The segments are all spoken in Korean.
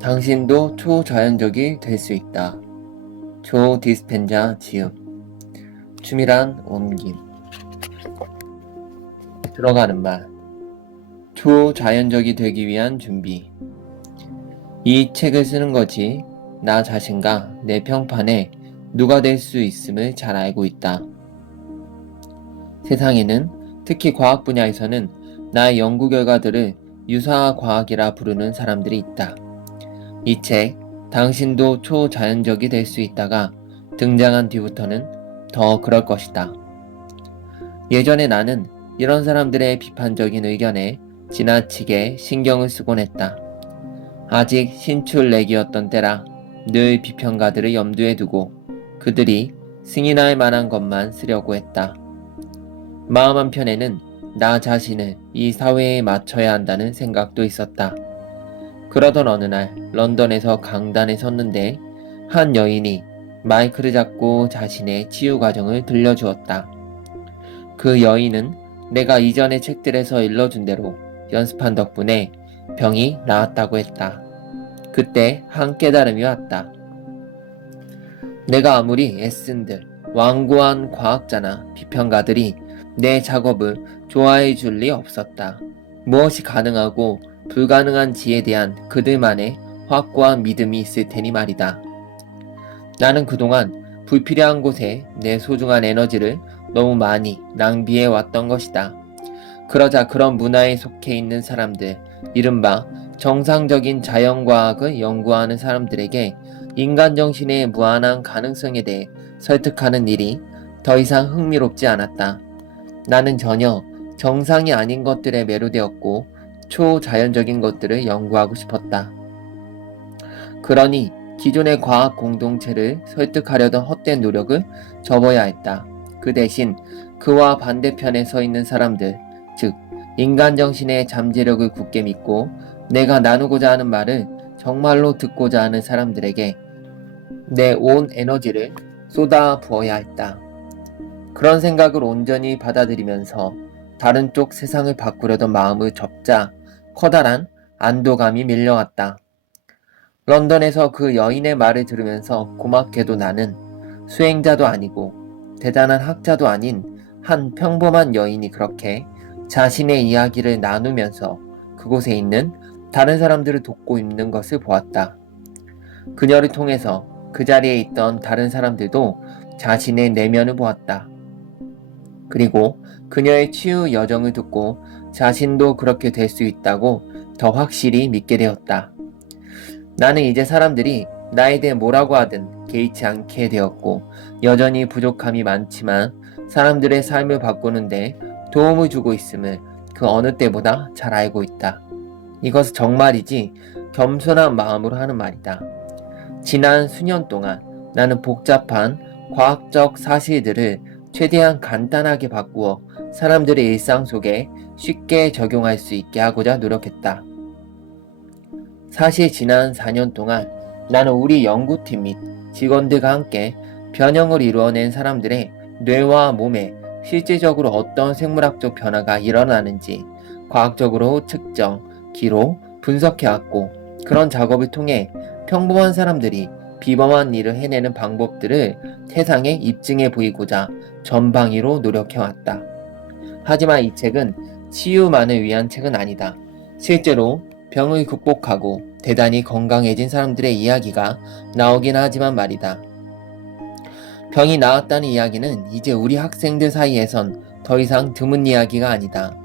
당신도 초자연적이 될 수 있다. 조 디스펜자 지음. 춤이란 옮김. 들어가는 말. 초자연적이 되기 위한 준비. 이 책을 쓰는 것이 나 자신과 내 평판에 누가 될 수 있음을 잘 알고 있다. 세상에는 특히 과학 분야에서는 나의 연구 결과들을 유사 과학이라 부르는 사람들이 있다. 이 책, 당신도 초자연적이 될 수 있다가 등장한 뒤부터는 더 그럴 것이다. 예전에 나는 이런 사람들의 비판적인 의견에 지나치게 신경을 쓰곤 했다. 아직 신출내기였던 때라 늘 비평가들을 염두에 두고 그들이 승인할 만한 것만 쓰려고 했다. 마음 한편에는 나 자신을 이 사회에 맞춰야 한다는 생각도 있었다. 그러던 어느 날 런던에서 강단에 섰는데 한 여인이 마이크를 잡고 자신의 치유 과정을 들려주었다. 그 여인은 내가 이전의 책들에서 일러준 대로 연습한 덕분에 병이 나았다고 했다. 그때 한 깨달음이 왔다. 내가 아무리 애쓴들 완고한 과학자나 비평가들이 내 작업을 좋아해 줄 리 없었다. 무엇이 가능하고 불가능한지에 대한 그들만의 확고한 믿음이 있을 테니 말이다. 나는 그동안 불필요한 곳에 내 소중한 에너지를 너무 많이 낭비해 왔던 것이다. 그러자 그런 문화에 속해 있는 사람들, 이른바 정상적인 자연과학을 연구하는 사람들에게 인간 정신의 무한한 가능성에 대해 설득하는 일이 더 이상 흥미롭지 않았다. 나는 전혀 정상이 아닌 것들에 매료되었고 초자연적인 것들을 연구하고 싶었다. 그러니 기존의 과학 공동체를 설득하려던 헛된 노력을 접어야 했다. 그 대신 그와 반대편에 서 있는 사람들, 즉 인간 정신의 잠재력을 굳게 믿고 내가 나누고자 하는 말을 정말로 듣고자 하는 사람들에게 내 온 에너지를 쏟아 부어야 했다. 그런 생각을 온전히 받아들이면서 다른 쪽 세상을 바꾸려던 마음을 접자 커다란 안도감이 밀려왔다. 런던에서 그 여인의 말을 들으면서 고맙게도 나는 수행자도 아니고 대단한 학자도 아닌 한 평범한 여인이 그렇게 자신의 이야기를 나누면서 그곳에 있는 다른 사람들을 돕고 있는 것을 보았다. 그녀를 통해서 그 자리에 있던 다른 사람들도 자신의 내면을 보았다. 그리고 그녀의 치유 여정을 듣고 자신도 그렇게 될 수 있다고 더 확실히 믿게 되었다. 나는 이제 사람들이 나에 대해 뭐라고 하든 개의치 않게 되었고 여전히 부족함이 많지만 사람들의 삶을 바꾸는데 도움을 주고 있음을 그 어느 때보다 잘 알고 있다. 이것은 정말이지 겸손한 마음으로 하는 말이다. 지난 수년 동안 나는 복잡한 과학적 사실들을 최대한 간단하게 바꾸어 사람들의 일상 속에 쉽게 적용할 수 있게 하고자 노력했다. 사실 지난 4년 동안 나는 우리 연구팀 및 직원들과 함께 변형을 이루어낸 사람들의 뇌와 몸에 실질적으로 어떤 생물학적 변화가 일어나는지 과학적으로 측정, 기록, 분석해왔고 그런 작업을 통해 평범한 사람들이 비범한 일을 해내는 방법들을 세상에 입증해 보이고자 전방위로 노력해왔다. 하지만 이 책은 치유만을 위한 책은 아니다. 실제로 병을 극복하고 대단히 건강해진 사람들의 이야기가 나오긴 하지만 말이다. 병이 나았다는 이야기는 이제 우리 학생들 사이에선 더 이상 드문 이야기가 아니다.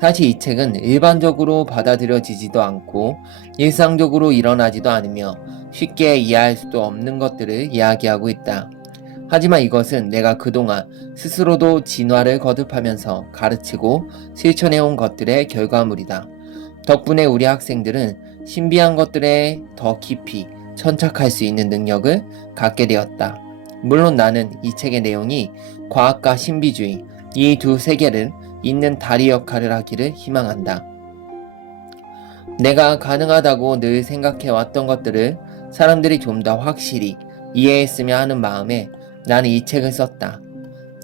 사실 이 책은 일반적으로 받아들여지지도 않고 일상적으로 일어나지도 않으며 쉽게 이해할 수도 없는 것들을 이야기하고 있다. 하지만 이것은 내가 그동안 스스로도 진화를 거듭하면서 가르치고 실천해온 것들의 결과물이다. 덕분에 우리 학생들은 신비한 것들에 더 깊이 천착할 수 있는 능력을 갖게 되었다. 물론 나는 이 책의 내용이 과학과 신비주의, 이 두 세계를 잇는 다리 역할을 하기를 희망한다. 내가 가능하다고 늘 생각해왔던 것들을 사람들이 좀 더 확실히 이해했으면 하는 마음에 나는 이 책을 썼다.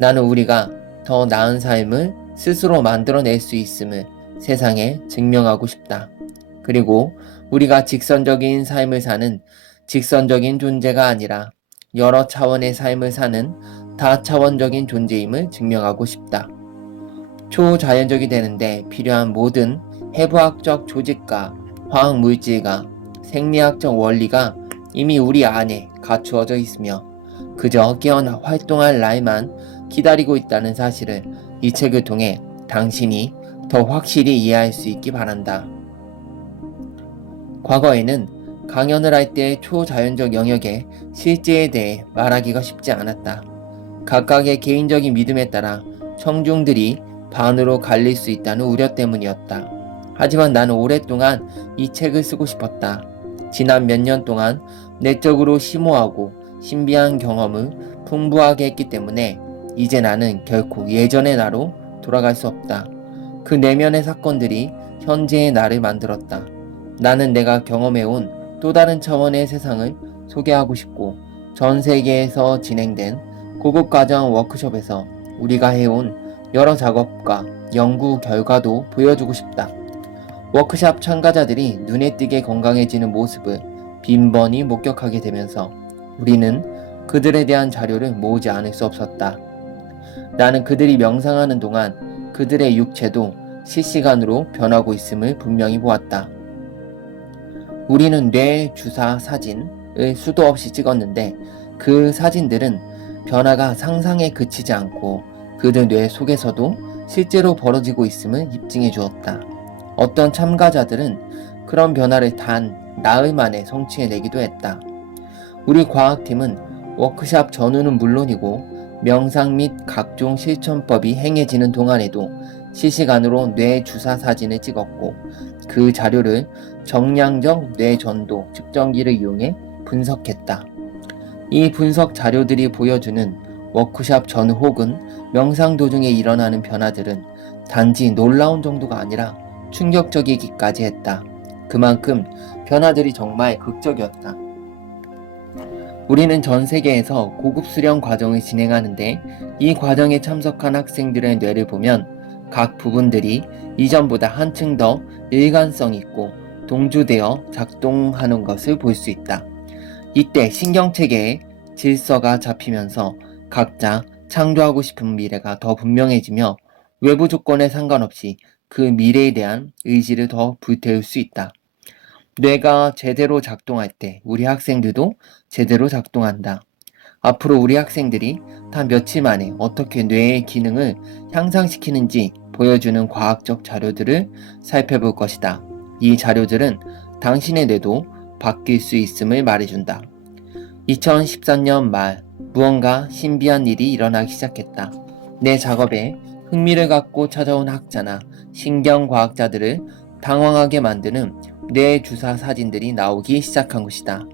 나는 우리가 더 나은 삶을 스스로 만들어낼 수 있음을 세상에 증명하고 싶다. 그리고 우리가 직선적인 삶을 사는 직선적인 존재가 아니라 여러 차원의 삶을 사는 다차원적인 존재임을 증명하고 싶다. 초자연적이 되는데 필요한 모든 해부학적 조직과 화학물질과 생리학적 원리가 이미 우리 안에 갖추어져 있으며 그저 깨어나 활동할 날만 기다리고 있다는 사실을 이 책을 통해 당신이 더 확실히 이해할 수 있기 바란다. 과거에는 강연을 할 때 초자연적 영역의 실제에 대해 말하기가 쉽지 않았다. 각각의 개인적인 믿음에 따라 청중들이 반으로 갈릴 수 있다는 우려 때문이었다. 하지만 나는 오랫동안 이 책을 쓰고 싶었다. 지난 몇 년 동안 내적으로 심오하고 신비한 경험을 풍부하게 했기 때문에 이제 나는 결코 예전의 나로 돌아갈 수 없다. 그 내면의 사건들이 현재의 나를 만들었다. 나는 내가 경험해온 또 다른 차원의 세상을 소개하고 싶고 전 세계에서 진행된 고급 과정 워크숍에서 우리가 해온 여러 작업과 연구 결과도 보여주고 싶다. 워크숍 참가자들이 눈에 띄게 건강해지는 모습을 빈번히 목격하게 되면서 우리는 그들에 대한 자료를 모으지 않을 수 없었다. 나는 그들이 명상하는 동안 그들의 육체도 실시간으로 변하고 있음을 분명히 보았다. 우리는 뇌 주사 사진을 수도 없이 찍었는데 그 사진들은 변화가 상상에 그치지 않고 그들 뇌 속에서도 실제로 벌어지고 있음을 입증해 주었다. 어떤 참가자들은 그런 변화를 단 나흘 만에 성취해내기도 했다. 우리 과학팀은 워크숍 전후는 물론이고 명상 및 각종 실천법이 행해지는 동안에도 실시간으로 뇌 주사 사진을 찍었고 그 자료를 정량적 뇌전도 측정기를 이용해 분석했다. 이 분석 자료들이 보여주는 워크숍 전 혹은 명상 도중에 일어나는 변화들은 단지 놀라운 정도가 아니라 충격적이기까지 했다. 그만큼 변화들이 정말 극적이었다. 우리는 전 세계에서 고급 수련 과정을 진행하는데 이 과정에 참석한 학생들의 뇌를 보면 각 부분들이 이전보다 한층 더 일관성 있고 동조되어 작동하는 것을 볼 수 있다. 이때 신경체계의 질서가 잡히면서 각자 창조하고 싶은 미래가 더 분명해지며 외부 조건에 상관없이 그 미래에 대한 의지를 더 불태울 수 있다. 뇌가 제대로 작동할 때 우리 학생들도 제대로 작동한다. 앞으로 우리 학생들이 단 며칠 만에 어떻게 뇌의 기능을 향상시키는지 보여주는 과학적 자료들을 살펴볼 것이다. 이 자료들은 당신의 뇌도 바뀔 수 있음을 말해준다. 2014년 말 무언가 신비한 일이 일어나기 시작했다. 내 작업에 흥미를 갖고 찾아온 학자나 신경과학자들을 당황하게 만드는 뇌 주사 사진들이 나오기 시작한 것이다.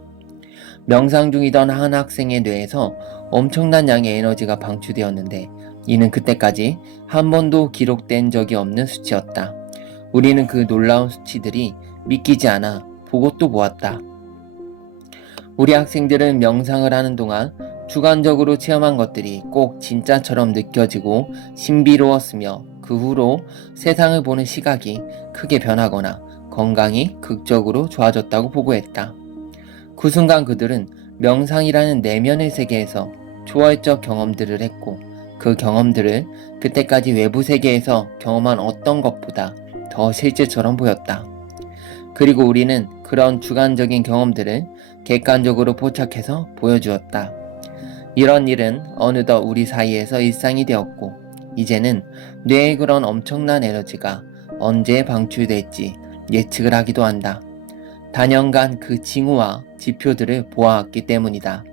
명상 중이던 한 학생의 뇌에서 엄청난 양의 에너지가 방출되었는데 이는 그때까지 한 번도 기록된 적이 없는 수치였다. 우리는 그 놀라운 수치들이 믿기지 않아 보고 또 보았다. 우리 학생들은 명상을 하는 동안 주관적으로 체험한 것들이 꼭 진짜처럼 느껴지고 신비로웠으며 그 후로 세상을 보는 시각이 크게 변하거나 건강이 극적으로 좋아졌다고 보고했다. 그 순간 그들은 명상이라는 내면의 세계에서 초월적 경험들을 했고 그 경험들을 그때까지 외부 세계에서 경험한 어떤 것보다 더 실제처럼 보였다. 그리고 우리는 그런 주관적인 경험들을 객관적으로 포착해서 보여주었다. 이런 일은 어느덧 우리 사이에서 일상이 되었고 이제는 뇌의 그런 엄청난 에너지가 언제 방출될지 예측을 하기도 한다. 단연간 그 징후와 지표들을 보아왔기 때문이다.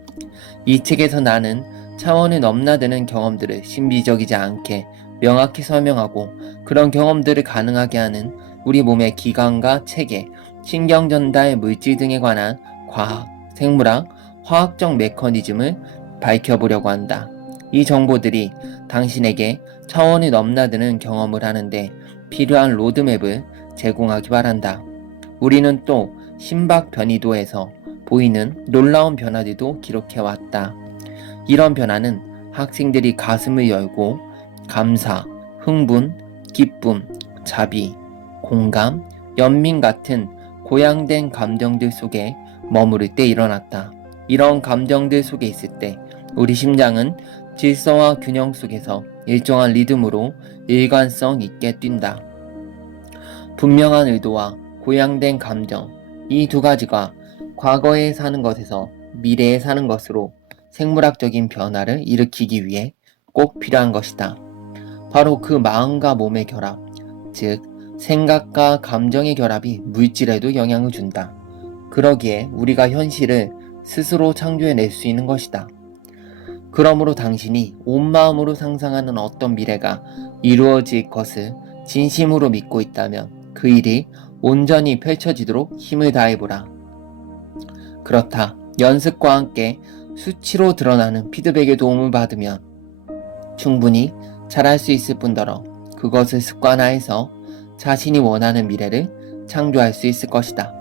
이 책에서 나는 차원을 넘나드는 경험들을 신비적이지 않게 명확히 설명하고 그런 경험들을 가능하게 하는 우리 몸의 기관과 체계, 신경전달 물질 등에 관한 과학, 생물학, 화학적 메커니즘을 밝혀보려고 한다. 이 정보들이 당신에게 차원을 넘나드는 경험을 하는데 필요한 로드맵을 제공하기 바란다. 우리는 또 심박 변이도에서 보이는 놀라운 변화들도 기록해왔다. 이런 변화는 학생들이 가슴을 열고 감사, 흥분, 기쁨, 자비, 공감, 연민 같은 고양된 감정들 속에 머무를 때 일어났다. 이런 감정들 속에 있을 때 우리 심장은 질서와 균형 속에서 일정한 리듬으로 일관성 있게 뛴다. 분명한 의도와 고양된 감정, 이 두 가지가 과거에 사는 것에서 미래에 사는 것으로 생물학적인 변화를 일으키기 위해 꼭 필요한 것이다. 바로 그 마음과 몸의 결합, 즉 생각과 감정의 결합이 물질에도 영향을 준다. 그러기에 우리가 현실을 스스로 창조해낼 수 있는 것이다. 그러므로 당신이 온 마음으로 상상하는 어떤 미래가 이루어질 것을 진심으로 믿고 있다면 그 일이 온전히 펼쳐지도록 힘을 다해보라. 그렇다. 연습과 함께 수치로 드러나는 피드백의 도움을 받으면 충분히 잘할 수 있을 뿐더러 그것을 습관화해서 자신이 원하는 미래를 창조할 수 있을 것이다.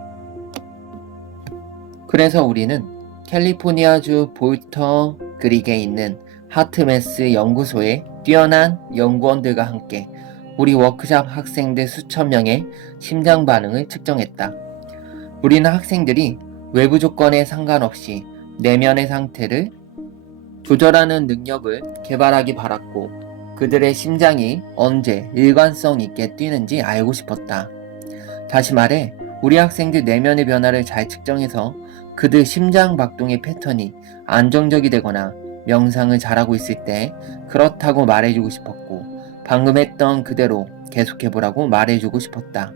그래서 우리는 캘리포니아주 볼터 그릭에 있는 하트메스 연구소의 뛰어난 연구원들과 함께 우리 워크숍 학생들 수천 명의 심장 반응을 측정했다. 우리는 학생들이 외부 조건에 상관없이 내면의 상태를 조절하는 능력을 개발하기 바랐고 그들의 심장이 언제 일관성 있게 뛰는지 알고 싶었다. 다시 말해 우리 학생들 내면의 변화를 잘 측정해서 그들 심장 박동의 패턴이 안정적이 되거나 명상을 잘하고 있을 때 그렇다고 말해주고 싶었고 방금 했던 그대로 계속해보라고 말해주고 싶었다.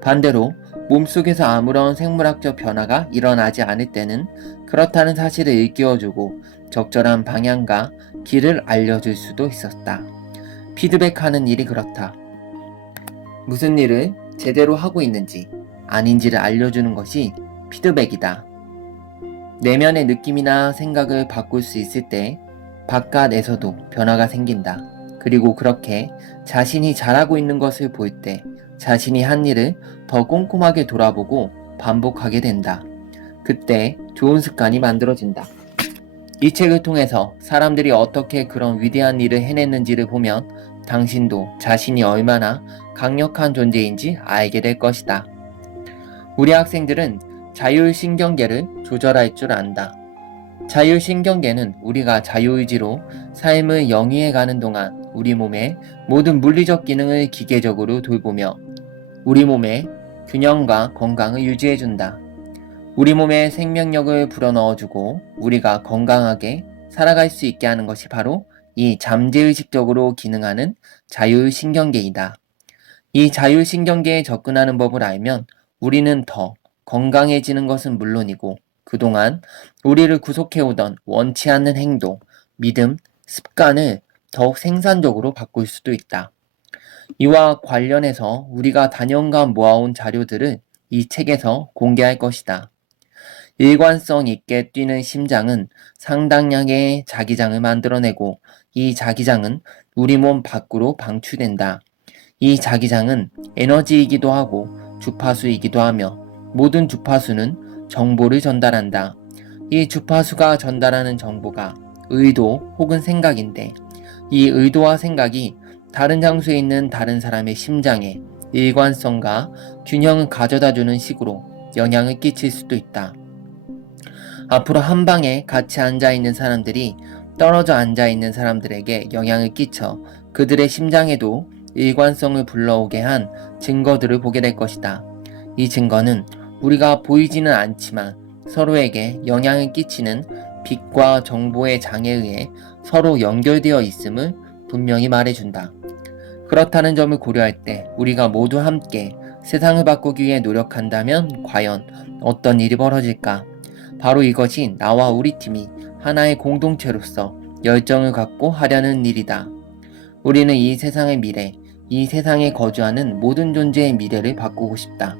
반대로 몸속에서 아무런 생물학적 변화가 일어나지 않을 때는 그렇다는 사실을 일깨워주고 적절한 방향과 길을 알려줄 수도 있었다. 피드백하는 일이 그렇다. 무슨 일을 제대로 하고 있는지 아닌지를 알려주는 것이 피드백이다. 내면의 느낌이나 생각을 바꿀 수 있을 때 바깥에서도 변화가 생긴다. 그리고 그렇게 자신이 잘하고 있는 것을 볼 때 자신이 한 일을 더 꼼꼼하게 돌아보고 반복하게 된다. 그때 좋은 습관이 만들어진다. 이 책을 통해서 사람들이 어떻게 그런 위대한 일을 해냈는지를 보면 당신도 자신이 얼마나 강력한 존재인지 알게 될 것이다. 우리 학생들은 자율신경계를 조절할 줄 안다. 자율신경계는 우리가 자유의지로 삶을 영위해가는 동안 우리 몸의 모든 물리적 기능을 기계적으로 돌보며 우리 몸의 균형과 건강을 유지해준다. 우리 몸에 생명력을 불어넣어주고 우리가 건강하게 살아갈 수 있게 하는 것이 바로 이 잠재의식적으로 기능하는 자율신경계이다. 이 자율신경계에 접근하는 법을 알면 우리는 더 건강해지는 것은 물론이고 그동안 우리를 구속해오던 원치 않는 행동, 믿음, 습관을 더욱 생산적으로 바꿀 수도 있다. 이와 관련해서 우리가 단연간 모아온 자료들을 이 책에서 공개할 것이다. 일관성 있게 뛰는 심장은 상당량의 자기장을 만들어내고 이 자기장은 우리 몸 밖으로 방출된다. 이 자기장은 에너지이기도 하고 주파수이기도 하며 모든 주파수는 정보를 전달한다. 이 주파수가 전달하는 정보가 의도 혹은 생각인데 이 의도와 생각이 다른 장소에 있는 다른 사람의 심장에 일관성과 균형을 가져다주는 식으로 영향을 끼칠 수도 있다. 앞으로 한 방에 같이 앉아있는 사람들이 떨어져 앉아있는 사람들에게 영향을 끼쳐 그들의 심장에도 일관성을 불러오게 한 증거들을 보게 될 것이다. 이 증거는 우리가 보이지는 않지만 서로에게 영향을 끼치는 빛과 정보의 장에 의해 서로 연결되어 있음을 분명히 말해준다. 그렇다는 점을 고려할 때 우리가 모두 함께 세상을 바꾸기 위해 노력한다면 과연 어떤 일이 벌어질까? 바로 이것이 나와 우리 팀이 하나의 공동체로서 열정을 갖고 하려는 일이다. 우리는 이 세상의 미래, 이 세상에 거주하는 모든 존재의 미래를 바꾸고 싶다.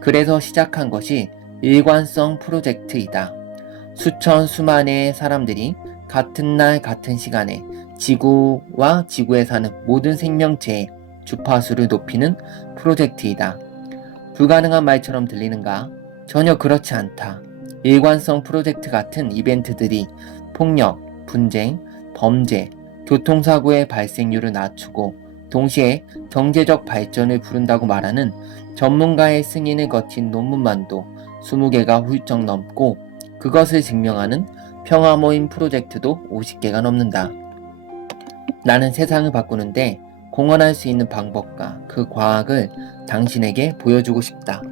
그래서 시작한 것이 일관성 프로젝트이다. 수만의 사람들이 같은 날 같은 시간에 지구와 지구에 사는 모든 생명체의 주파수를 높이는 프로젝트이다. 불가능한 말처럼 들리는가? 전혀 그렇지 않다. 일관성 프로젝트 같은 이벤트들이 폭력, 분쟁, 범죄, 교통사고의 발생률을 낮추고 동시에 경제적 발전을 부른다고 말하는 전문가의 승인을 거친 논문만도 20개가 훌쩍 넘고 그것을 증명하는 평화모임 프로젝트도 50개가 넘는다. 나는 세상을 바꾸는데 공헌할 수 있는 방법과 그 과학을 당신에게 보여주고 싶다.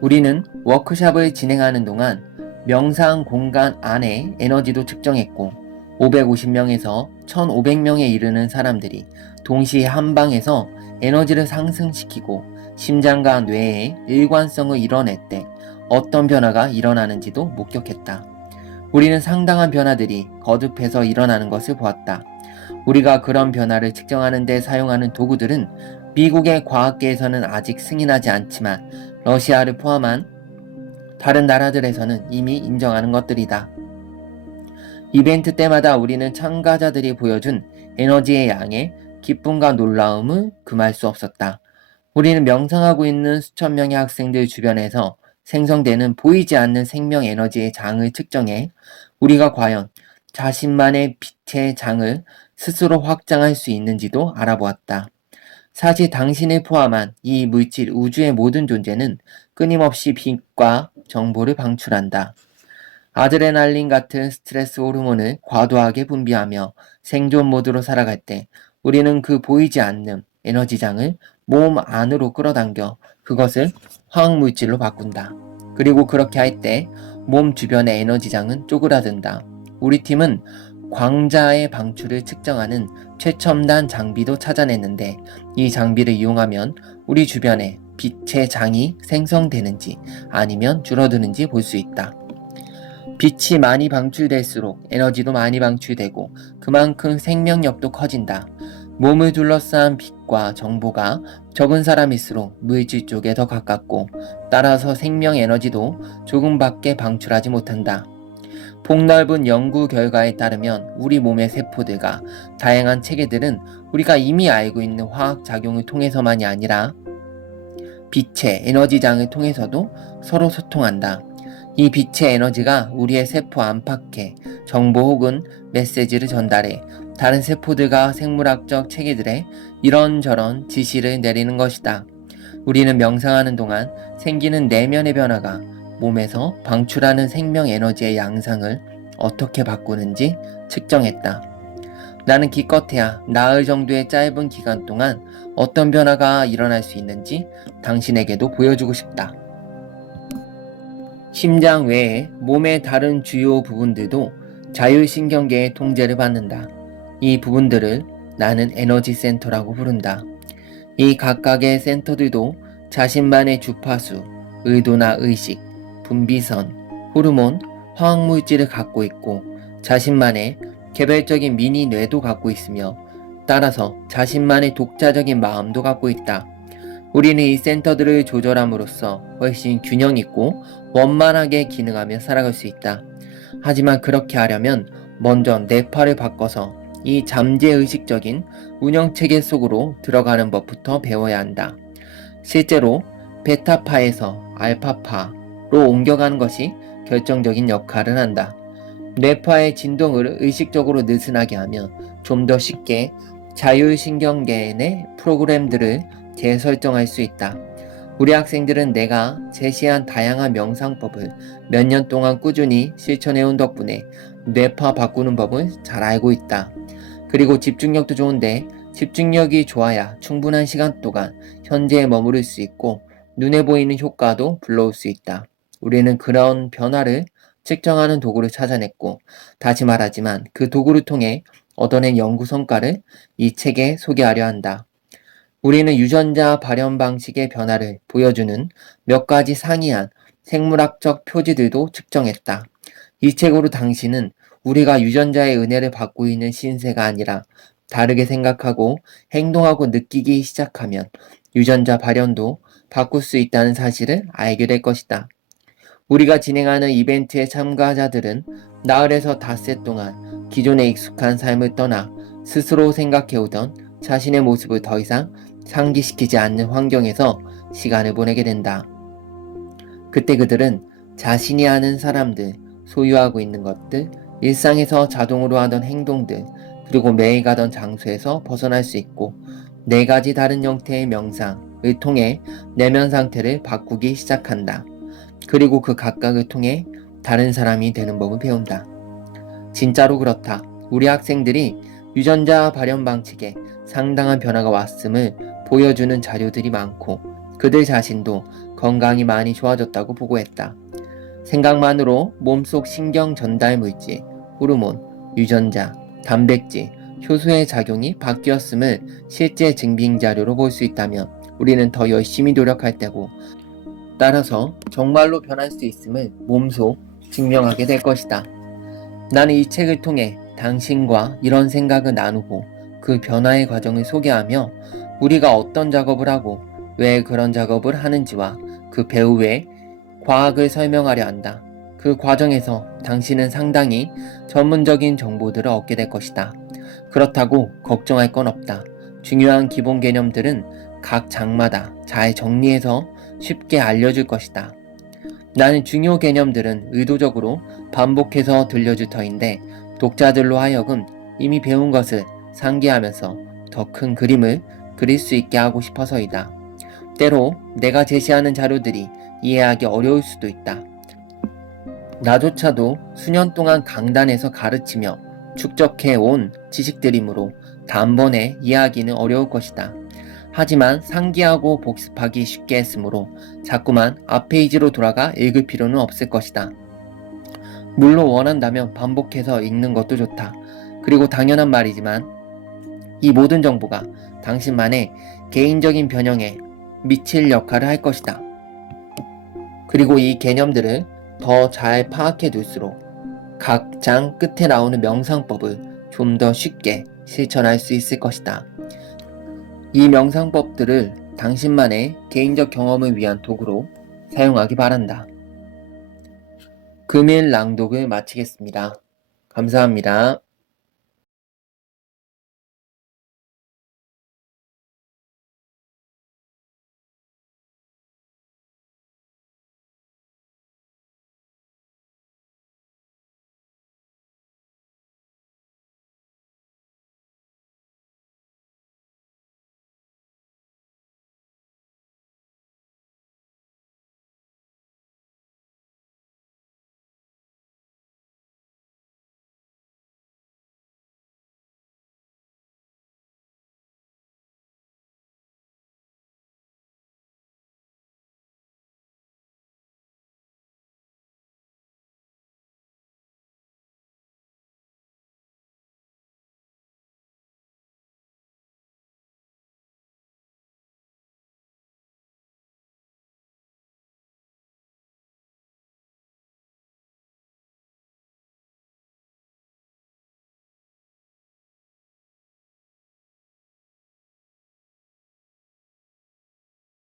우리는 워크숍을 진행하는 동안 명상 공간 안에 에너지도 측정했고 550명에서 1500명에 이르는 사람들이 동시에 한 방에서 에너지를 상승시키고 심장과 뇌의 일관성을 이뤄낼 때 어떤 변화가 일어나는지도 목격했다. 우리는 상당한 변화들이 거듭해서 일어나는 것을 보았다. 우리가 그런 변화를 측정하는 데 사용하는 도구들은 미국의 과학계에서는 아직 승인하지 않지만 러시아를 포함한 다른 나라들에서는 이미 인정하는 것들이다. 이벤트 때마다 우리는 참가자들이 보여준 에너지의 양에 기쁨과 놀라움을 금할 수 없었다. 우리는 명상하고 있는 수천 명의 학생들 주변에서 생성되는 보이지 않는 생명 에너지의 장을 측정해 우리가 과연 자신만의 빛의 장을 스스로 확장할 수 있는지도 알아보았다. 사실 당신을 포함한 이 물질 우주의 모든 존재는 끊임없이 빛과 정보를 방출한다. 아드레날린 같은 스트레스 호르몬을 과도하게 분비하며 생존 모드로 살아갈 때 우리는 그 보이지 않는 에너지장을 몸 안으로 끌어당겨 그것을 화학물질로 바꾼다. 그리고 그렇게 할 때 몸 주변의 에너지장은 쪼그라든다. 우리 팀은 광자의 방출을 측정하는 최첨단 장비도 찾아냈는데 이 장비를 이용하면 우리 주변에 빛의 장이 생성되는지 아니면 줄어드는지 볼 수 있다. 빛이 많이 방출될수록 에너지도 많이 방출되고 그만큼 생명력도 커진다. 몸을 둘러싼 빛과 정보가 적은 사람일수록 물질 쪽에 더 가깝고 따라서 생명 에너지도 조금밖에 방출하지 못한다. 폭넓은 연구 결과에 따르면 우리 몸의 세포들과 다양한 체계들은 우리가 이미 알고 있는 화학작용을 통해서만이 아니라 빛의 에너지장을 통해서도 서로 소통한다. 이 빛의 에너지가 우리의 세포 안팎에 정보 혹은 메시지를 전달해 다른 세포들과 생물학적 체계들에 이런저런 지시를 내리는 것이다. 우리는 명상하는 동안 생기는 내면의 변화가 몸에서 방출하는 생명 에너지의 양상을 어떻게 바꾸는지 측정했다. 나는 기껏해야 나흘 정도의 짧은 기간 동안 어떤 변화가 일어날 수 있는지 당신에게도 보여주고 싶다. 심장 외에 몸의 다른 주요 부분들도 자율신경계의 통제를 받는다. 이 부분들을 나는 에너지 센터라고 부른다. 이 각각의 센터들도 자신만의 주파수, 의도나 의식, 분비선, 호르몬, 화학물질을 갖고 있고 자신만의 개별적인 미니 뇌도 갖고 있으며 따라서 자신만의 독자적인 마음도 갖고 있다. 우리는 이 센터들을 조절함으로써 훨씬 균형 있고 원만하게 기능하며 살아갈 수 있다. 하지만 그렇게 하려면 먼저 뇌파를 바꿔서 이 잠재의식적인 운영체계 속으로 들어가는 법부터 배워야 한다. 실제로 베타파에서 알파파로 옮겨가는 것이 결정적인 역할을 한다. 뇌파의 진동을 의식적으로 느슨하게 하면 좀 더 쉽게 자율신경계 내 프로그램들을 재설정할 수 있다. 우리 학생들은 내가 제시한 다양한 명상법을 몇 년 동안 꾸준히 실천해온 덕분에 뇌파 바꾸는 법을 잘 알고 있다. 그리고 집중력도 좋은데 집중력이 좋아야 충분한 시간 동안 현재에 머무를 수 있고 눈에 보이는 효과도 불러올 수 있다. 우리는 그런 변화를 측정하는 도구를 찾아냈고 다시 말하지만 그 도구를 통해 얻어낸 연구 성과를 이 책에 소개하려 한다. 우리는 유전자 발현 방식의 변화를 보여주는 몇 가지 상이한 생물학적 표지들도 측정했다. 이 책으로 당신은 우리가 유전자의 은혜를 받고 있는 신세가 아니라 다르게 생각하고 행동하고 느끼기 시작하면 유전자 발현도 바꿀 수 있다는 사실을 알게 될 것이다. 우리가 진행하는 이벤트의 참가자들은 나흘에서 닷새 동안 기존에 익숙한 삶을 떠나 스스로 생각해오던 자신의 모습을 더 이상 상기시키지 않는 환경에서 시간을 보내게 된다. 그때 그들은 자신이 아는 사람들, 소유하고 있는 것들, 일상에서 자동으로 하던 행동들, 그리고 매일 가던 장소에서 벗어날 수 있고 4가지 다른 형태의 명상을 통해 내면 상태를 바꾸기 시작한다. 그리고 그 각각을 통해 다른 사람이 되는 법을 배운다. 진짜로 그렇다. 우리 학생들이 유전자 발현 방식에 상당한 변화가 왔음을 보여주는 자료들이 많고 그들 자신도 건강이 많이 좋아졌다고 보고했다. 생각만으로 몸속 신경 전달 물질, 호르몬, 유전자, 단백질, 효소의 작용이 바뀌었음을 실제 증빙 자료로 볼 수 있다면 우리는 더 열심히 노력할 때고 따라서 정말로 변할 수 있음을 몸소 증명하게 될 것이다. 나는 이 책을 통해 당신과 이런 생각을 나누고 그 변화의 과정을 소개하며 우리가 어떤 작업을 하고 왜 그런 작업을 하는지와 그 배후의 과학을 설명하려 한다. 그 과정에서 당신은 상당히 전문적인 정보들을 얻게 될 것이다. 그렇다고 걱정할 건 없다. 중요한 기본 개념들은 각 장마다 잘 정리해서 쉽게 알려줄 것이다. 나는 중요 개념들은 의도적으로 반복해서 들려줄 터인데 독자들로 하여금 이미 배운 것을 상기하면서 더 큰 그림을 그릴 수 있게 하고 싶어서이다. 때로 내가 제시하는 자료들이 이해하기 어려울 수도 있다. 나조차도 수년 동안 강단에서 가르치며 축적해 온 지식들이므로 단번에 이해하기는 어려울 것이다. 하지만 상기하고 복습하기 쉽게 했으므로 자꾸만 앞 페이지로 돌아가 읽을 필요는 없을 것이다. 물론 원한다면 반복해서 읽는 것도 좋다. 그리고 당연한 말이지만 이 모든 정보가 당신만의 개인적인 변형에 미칠 역할을 할 것이다. 그리고 이 개념들을 더 잘 파악해 둘수록 각 장 끝에 나오는 명상법을 좀 더 쉽게 실천할 수 있을 것이다. 이 명상법들을 당신만의 개인적 경험을 위한 도구로 사용하기 바란다. 금일 낭독을 마치겠습니다. 감사합니다.